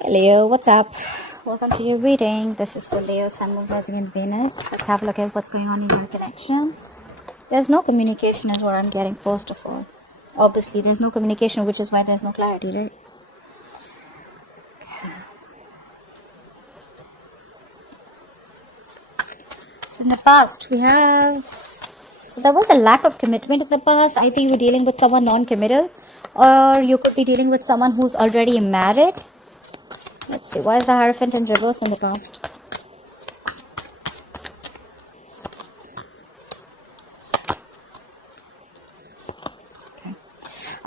Hey Leo, what's up? Welcome to your reading. This is for Leo, Sun, Moon, Rising, and Venus. Let's have a look at what's going on in your connection. There's no communication is what I'm getting first of all. Obviously, there's no communication, which is why there's no clarity, right? So in the past, we have... So there was a lack of commitment in the past. I think you were dealing with someone non-committal. Or you could be dealing with someone who's already married. Let's see, why is the Hierophant in reverse in the past?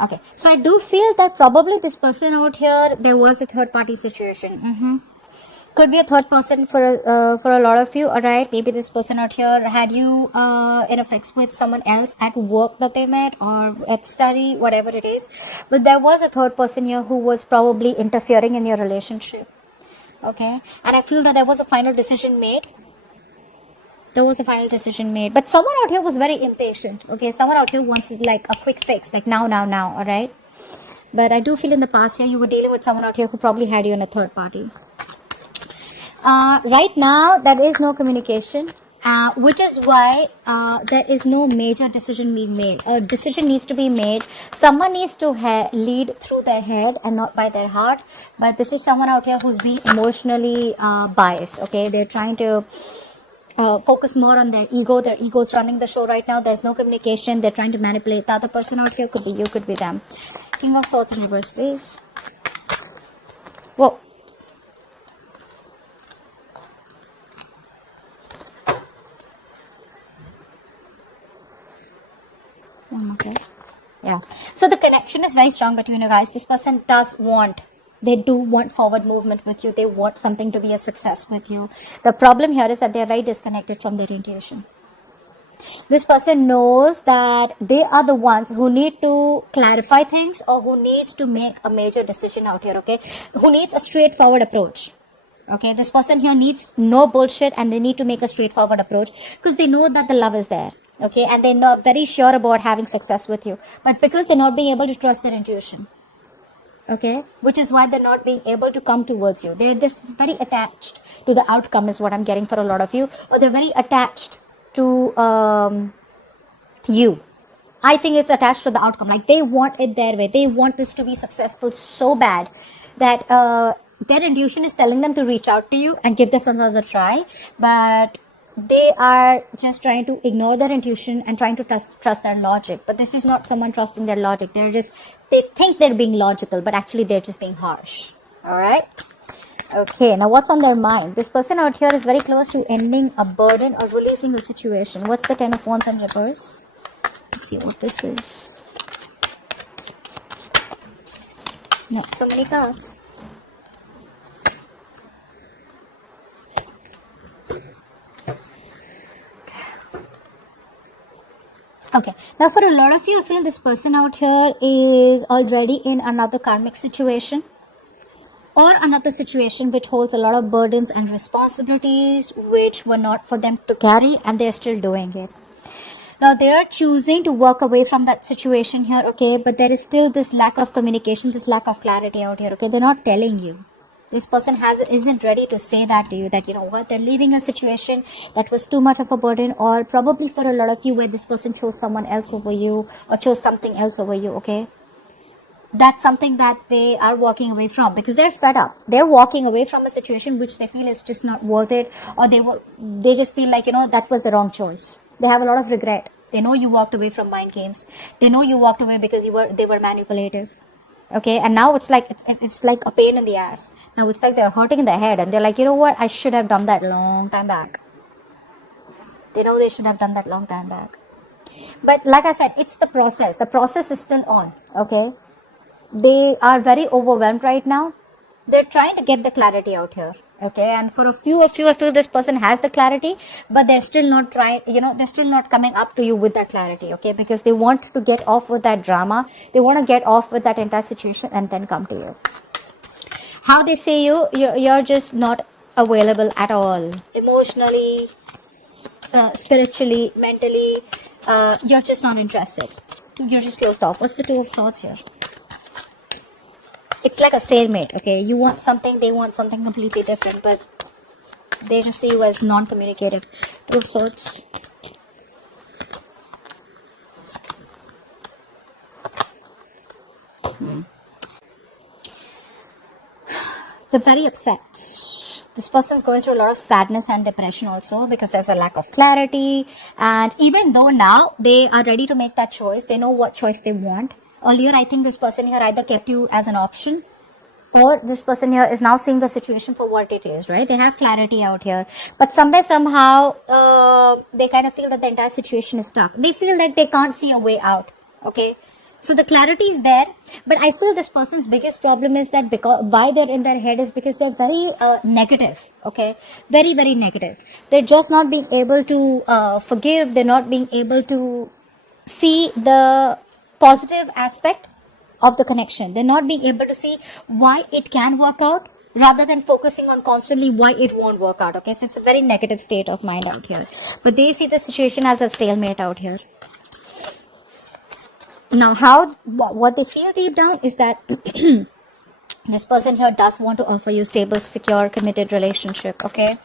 Okay, so I do feel that probably this person out here, there was a third party situation. Could be a third person for a lot of you. All right, maybe this person out here had you in a fix with someone else at work that they met or at study, whatever it is. But there was a third person here who was probably interfering in your relationship. Okay, and I feel that there was a final decision made. But someone out here was very impatient. Okay, someone out here wants like a quick fix, like now. All right, but I do feel in the past here you were dealing with someone out here who probably had you in a third party. Right now there is no communication, which is why there is no major decision being made. A decision needs to be made. Someone needs to lead through their head and not by their heart. But this is someone out here who's being emotionally biased. Okay, they're trying to focus more on their ego. Their ego's running the show right now. There's no communication. They're trying to manipulate the other person out here. Could be you, could be them. King of Swords in reverse, please. Whoa. Okay. Yeah. So the connection is very strong between you guys. This person they do want forward movement with you. They want something to be a success with you. The problem here is that they are very disconnected from their intuition. This person knows that they are the ones who need to clarify things or who needs to make a major decision out here, okay? Who needs a straightforward approach. Okay, this person here needs no bullshit and they need to make a straightforward approach because they know that the love is there. Okay, and they're not very sure about having success with you. But because they're not being able to trust their intuition. Okay, which is why they're not being able to come towards you. They're just very attached to the outcome is what I'm getting for a lot of you. Or they're very attached to you. I think it's attached to the outcome. Like they want it their way. They want this to be successful so bad that their intuition is telling them to reach out to you and give this another try. But they are just trying to ignore their intuition and trying to trust their logic. But this is not someone trusting their logic. They think they're being logical, but actually they're just being harsh. All right. Okay. Now what's on their mind? This person out here is very close to ending a burden or releasing a situation. What's the 10 of Wands in reverse? Let's see what this is. Not so many cards. Okay, now for a lot of you, I feel this person out here is already in another karmic situation or another situation which holds a lot of burdens and responsibilities which were not for them to carry and they're still doing it. Now they are choosing to walk away from that situation here, okay, but there is still this lack of communication, this lack of clarity out here, okay. They're not telling you. This person isn't ready to say that to you, that you know what, they're leaving a situation that was too much of a burden, or probably for a lot of you where this person chose someone else over you or chose something else over you, okay. That's something that they are walking away from because they're fed up. They're walking away from a situation which they feel is just not worth it, or they just feel like, you know, that was the wrong choice. They have a lot of regret. They know you walked away from mind games. They know you walked away because they were manipulative. Okay, and now it's like a pain in the ass. Now it's like they're hurting in their head and they're like, you know what, I should have done that long time back. They know they should have done that long time back. But like I said, it's the process. The process is still on. Okay, they are very overwhelmed right now. They're trying to get the clarity out here. Okay, and for a few of you, I feel this person has the clarity, but they're still not trying, you know, they're still not coming up to you with that clarity, okay, because they want to get off with that drama. They want to get off with that entire situation and then come to you. How they say you're just not available at all. Emotionally, spiritually, mentally, you're just not interested. You're just closed off. What's the Two of Swords here? It's like a stalemate, okay? You want something, they want something completely different, but they just see you as non-communicative. Two of Swords. They're very upset. This person is going through a lot of sadness and depression also, because there's a lack of clarity. And even though now they are ready to make that choice, they know what choice they want. Earlier, I think this person here either kept you as an option, or this person here is now seeing the situation for what it is, right? They have clarity out here, but somewhere, somehow, they kind of feel that the entire situation is stuck. They feel like they can't see a way out, okay? So the clarity is there, but I feel this person's biggest problem is that because why they're in their head is because they're very negative, okay? Very, very negative. They're just not being able to forgive. They're not being able to see the positive aspect of the connection. They're not being able to see why it can work out, rather than focusing on constantly why it won't work out, okay? So it's a very negative state of mind out here, but they see the situation as a stalemate out here. Now, what they feel deep down is that this person here does want to offer you stable, secure, committed relationship, okay?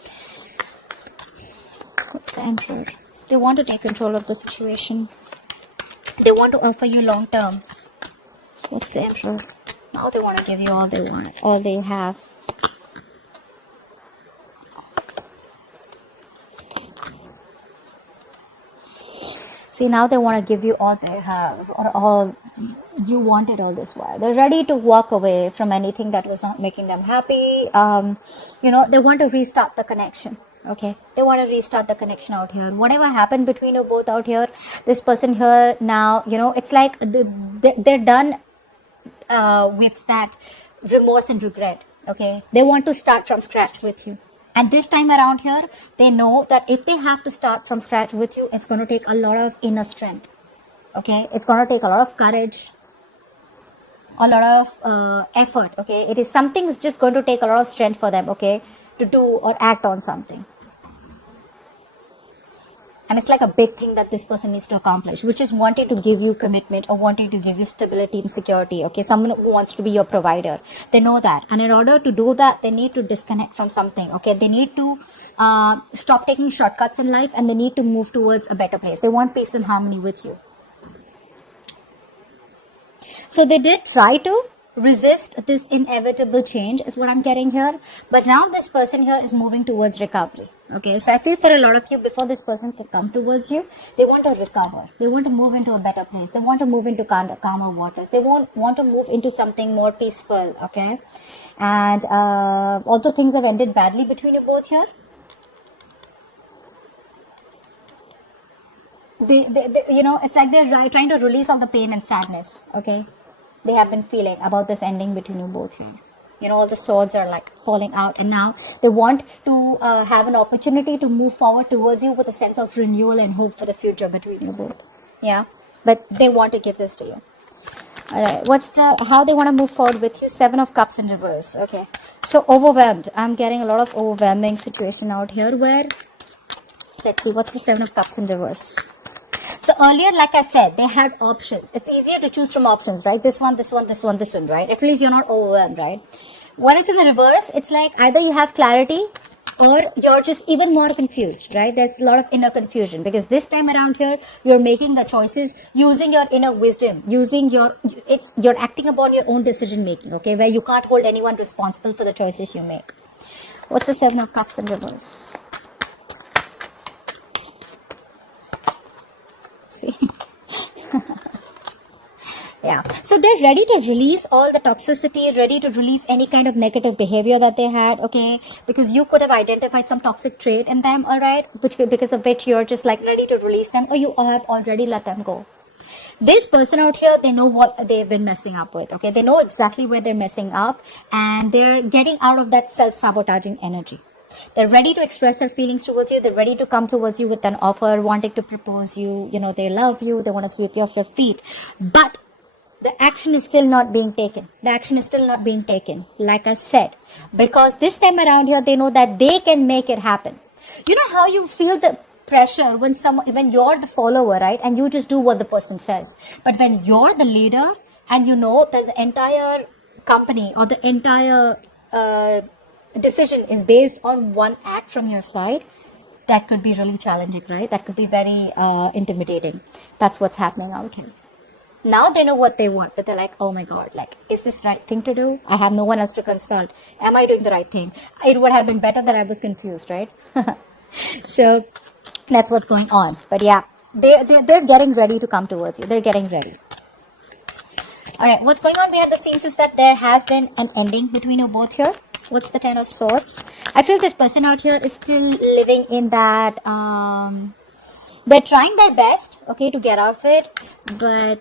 What's the Emperor? They want to take control of the situation. They want to offer you long term. What's the Emperor? Now they want to give you all they want, all they have. See, now they want to give you all they have, or all you wanted all this while. They're ready to walk away from anything that was not making them happy. You know, they want to restart the connection, okay? They want to restart the connection out here. Whatever happened between you both out here, this person here now, you know, it's like they're done with that remorse and regret, okay? They want to start from scratch with you. And this time around here, they know that if they have to start from scratch with you, it's going to take a lot of inner strength, okay? It's going to take a lot of courage, a lot of effort, okay? It is something is just going to take a lot of strength for them, okay, to do or act on something. And it's like a big thing that this person needs to accomplish, which is wanting to give you commitment or wanting to give you stability and security, okay? Someone who wants to be your provider. They know that. And in order to do that, they need to disconnect from something, okay? They need to stop taking shortcuts in life, and they need to move towards a better place. They want peace and harmony with you. So they did try to resist this inevitable change, is what I'm getting here. But now this person here is moving towards recovery. Okay, so I feel for a lot of you, before this person can come towards you, they want to recover. They want to move into a better place. They want to move into calmer waters. They want to move into something more peaceful, okay? And although things have ended badly between you both here, they you know, it's like they're trying to release all the pain and sadness, okay? They have been feeling about this ending between you both here. You know, all the swords are like falling out, and now they want to have an opportunity to move forward towards you with a sense of renewal and hope for the future between you both. Yeah, but they want to give this to you. All right, how they want to move forward with you? 7 of Cups in reverse. Okay, so overwhelmed. I'm getting a lot of overwhelming situation out here where, let's see, what's the 7 of Cups in reverse? So earlier, like I said, they had options. It's easier to choose from options, right? This one, this one, this one, this one, right? At least you're not overwhelmed, right? When it's in the reverse, it's like either you have clarity or you're just even more confused, right? There's a lot of inner confusion, because this time around here, you're making the choices using your inner wisdom, you're acting upon your own decision making, okay? Where you can't hold anyone responsible for the choices you make. What's the 7 of Cups in reverse? See? Yeah, so they're ready to release all the toxicity, ready to release any kind of negative behavior that they had, okay? Because you could have identified some toxic trait in them, all right? Because of which you're just like ready to release them, or you have already let them go. This person out here, they know what they've been messing up with, okay? They know exactly where they're messing up, and they're getting out of that self-sabotaging energy. They're ready to express their feelings towards you. They're ready to come towards you with an offer, wanting to propose you. You know, they love you. They want to sweep you off your feet. But the action is still not being taken. The action is still not being taken, like I said. Because this time around here, they know that they can make it happen. You know how you feel the pressure when you're the follower, right? And you just do what the person says. But when you're the leader and you know that the entire company or the entire decision is based on one act from your side, that could be really challenging, right? That could be very intimidating. That's what's happening out here. Now they know what they want, but they're like, oh my God, like, is this the right thing to do? I have no one else to consult. Am I doing the right thing? It would have been better that I was confused, right? So that's what's going on. But yeah, they're getting ready to come towards you. They're getting ready. All right, what's going on behind the scenes is that there has been an ending between you both here. What's the Ten of Swords? I feel this person out here is still living in that, they're trying their best, okay, to get out of it, but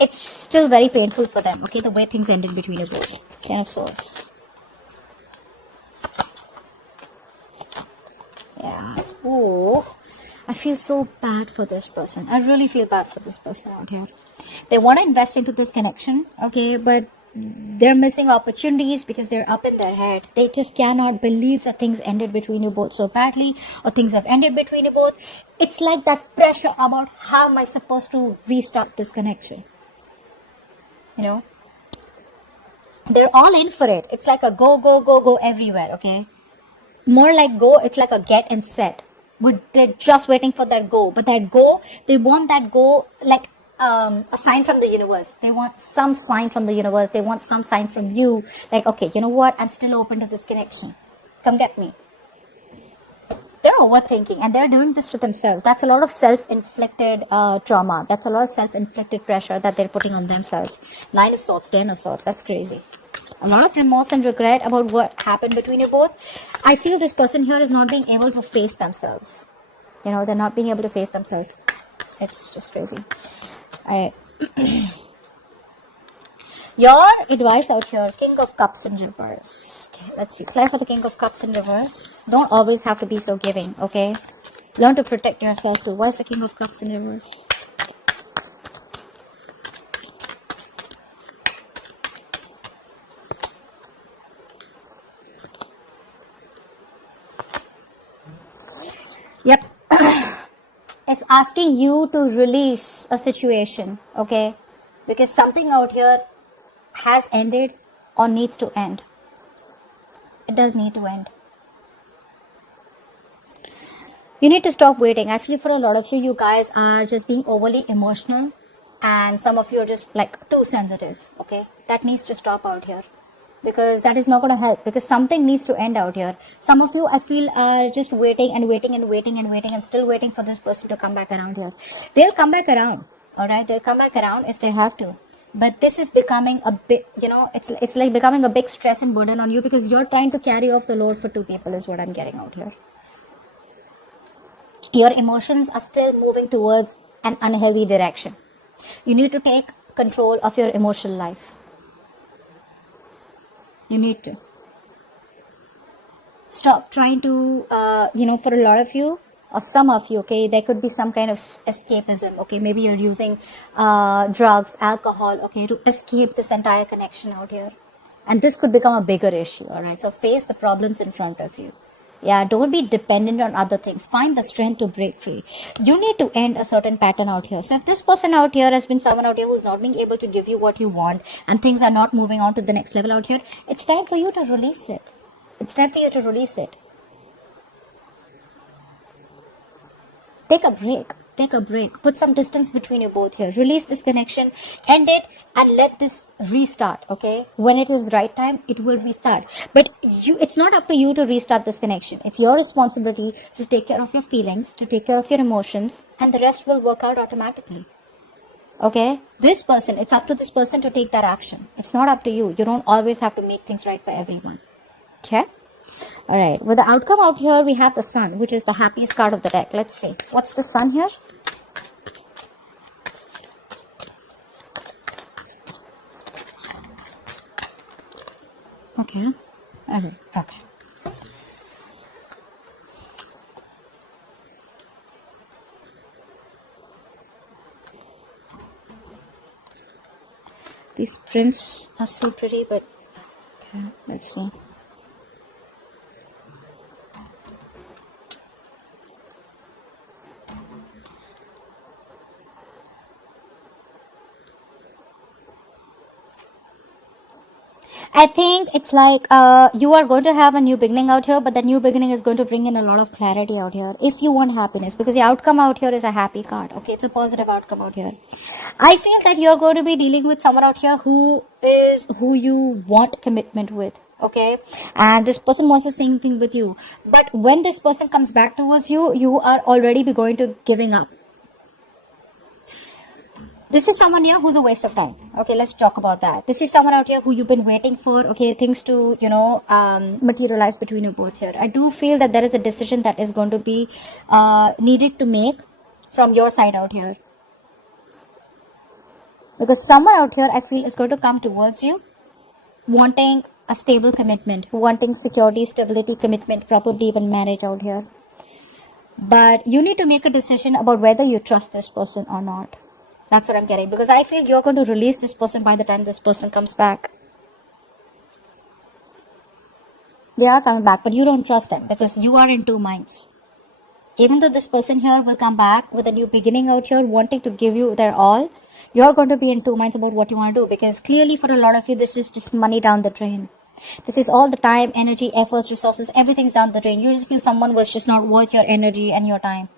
it's still very painful for them, okay, the way things ended between you both. Ten of Swords. Yes. Oh, I feel so bad for this person. I really feel bad for this person out here. They want to invest into this connection, okay, but they're missing opportunities because they're up in their head. They just cannot believe that things ended between you both so badly, or things have ended between you both. It's like that pressure about how am I supposed to restart this connection. You know, they're all in for it. It's like a go, go, go, go everywhere, okay? More like go, it's like a get and set. They're just waiting for that go. But that go, they want that go like a sign from the universe. They want some sign from the universe. They want some sign from you. Like, okay, you know what? I'm still open to this connection. Come get me. They're overthinking and they're doing this to themselves. That's a lot of self-inflicted trauma. That's a lot of self-inflicted pressure that they're putting on themselves. 9 of Swords, 10 of Swords. That's crazy. A lot of remorse and regret about what happened between you both. I feel this person here is not being able to face themselves. You know, they're not being able to face themselves. It's just crazy. Alright. Your advice out here, King of Cups in reverse. Okay, let's see. Play for the King of Cups in reverse. Don't always have to be so giving, okay? Learn to protect yourself too. Why is the King of Cups in reverse? Yep. It's asking you to release a situation, okay? Because something out here has ended or needs to end. It does need to end. You need to stop waiting. I feel for a lot of you, you guys are just being overly emotional, and some of you are just like too sensitive, okay? That needs to stop out here, because that is not going to help, because something needs to end out here. Some of you, I feel, are just waiting and waiting and waiting and waiting and still waiting for this person to come back around here. They'll come back around, all right? They'll come back around if they have to. But this is becoming a bit, you know, it's like becoming a big stress and burden on you, because you're trying to carry off the load for two people is what I'm getting out here. Your emotions are still moving towards an unhealthy direction. You need to take control of your emotional life. You need to stop trying to, you know, for a lot of you or some of you, okay, there could be some kind of escapism, okay, maybe you're using drugs, alcohol, okay, to escape this entire connection out here, and this could become a bigger issue. All right, so face the problems in front of you. Yeah, don't be dependent on other things. Find the strength to break free. You need to end a certain pattern out here. So if this person out here has been someone out here who's not being able to give you what you want, and things are not moving on to the next level out here, it's time for you to release it. It's time for you to release it. Take a break. Take a break. Put some distance between you both here. Release this connection. End it and let this restart, okay? When it is the right time, it will restart. But it's not up to you to restart this connection. It's your responsibility to take care of your feelings, to take care of your emotions, and the rest will work out automatically. Okay? This person, it's up to this person to take that action. It's not up to you. You don't always have to make things right for everyone. Okay? Alright, with the outcome out here, we have the Sun, which is the happiest card of the deck. Let's see. What's the Sun here? Okay. Alright, okay. These prints are so pretty, but okay, let's see. I think it's like you are going to have a new beginning out here, but the new beginning is going to bring in a lot of clarity out here if you want happiness, because the outcome out here is a happy card. Okay, it's a positive outcome out here. I feel that you're going to be dealing with someone out here who you want commitment with. Okay, and this person wants the same thing with you, but when this person comes back towards you, you are already be going to giving up. This is someone here who's a waste of time. Okay, let's talk about that. This is someone out here who you've been waiting for, okay, things to, materialize between you both here. I do feel that there is a decision that is going to be needed to make from your side out here. Because someone out here, I feel, is going to come towards you wanting a stable commitment, wanting security, stability, commitment, probably even marriage out here. But you need to make a decision about whether you trust this person or not. That's what I'm getting, because I feel you're going to release this person by the time this person comes back. They are coming back, but you don't trust them because you are in two minds. Even though this person here will come back with a new beginning out here, wanting to give you their all, you're going to be in two minds about what you want to do, because clearly for a lot of you, this is just money down the drain. This is all the time, energy, efforts, resources, everything's down the drain. You just feel someone was just not worth your energy and your time.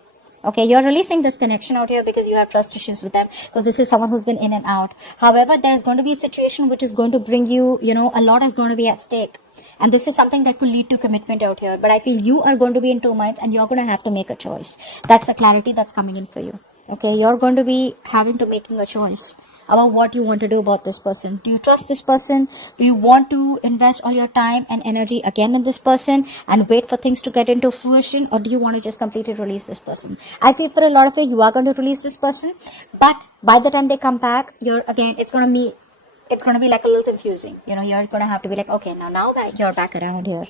Okay, you're releasing this connection out here because you have trust issues with them, because this is someone who's been in and out. However, there's going to be a situation which is going to bring you, a lot is going to be at stake. And this is something that could lead to commitment out here. But I feel you are going to be in two minds and you're going to have to make a choice. That's the clarity that's coming in for you. Okay, you're going to be having to making a choice about what you want to do about this person. Do you trust this person? Do you want to invest all your time and energy again in this person and wait for things to get into fruition, or do you want to just completely release this person? I feel for a lot of you are going to release this person, but by the time they come back, it's going to be like a little confusing. You're going to have to be like, okay, now that you're back around here,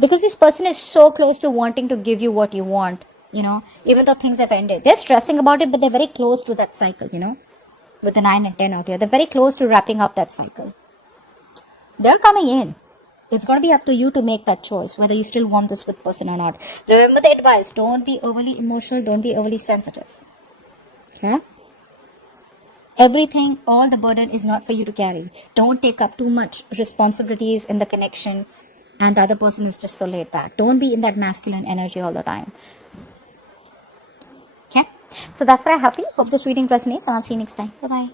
because this person is so close to wanting to give you what you want, even though things have ended. They're stressing about it, but they're very close to that cycle, with the 9 and 10 out here. They're very close to wrapping up that cycle. They're coming in. It's going to be up to you to make that choice, whether you still want this with person or not. Remember the advice. Don't be overly emotional. Don't be overly sensitive. Okay? Everything, all the burden is not for you to carry. Don't take up too much responsibilities in the connection, and the other person is just so laid back. Don't be in that masculine energy all the time. Okay? So that's what I have for you. Hope this reading resonates, and I'll see you next time. Bye-bye.